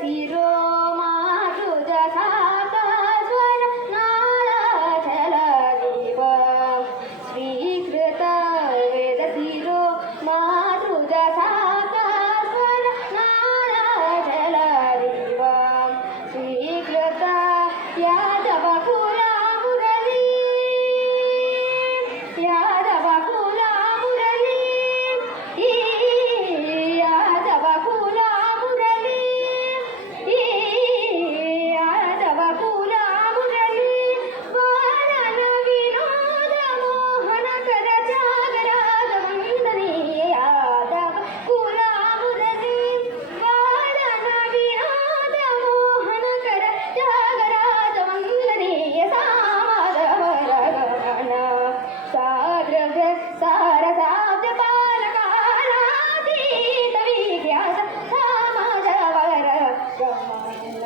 शिरो मातृजा स्वर नाचल दीप स्वीकृत वेद शिरो मातृजा स्वर नाचल दीप स्वीकृत यादव कुला मुरली यादव कुला मुरली यादव कुला मुरली यादव कुला मुरली बालन विनोद मोहन कर जागराज वंदनीय यादव कुला मुरली बालन विनोद मोहन कर जागराज वंदनीय सामदवरगमन साद्रग सारसाब्द पालकालातीत विख्यात समाजवर गमन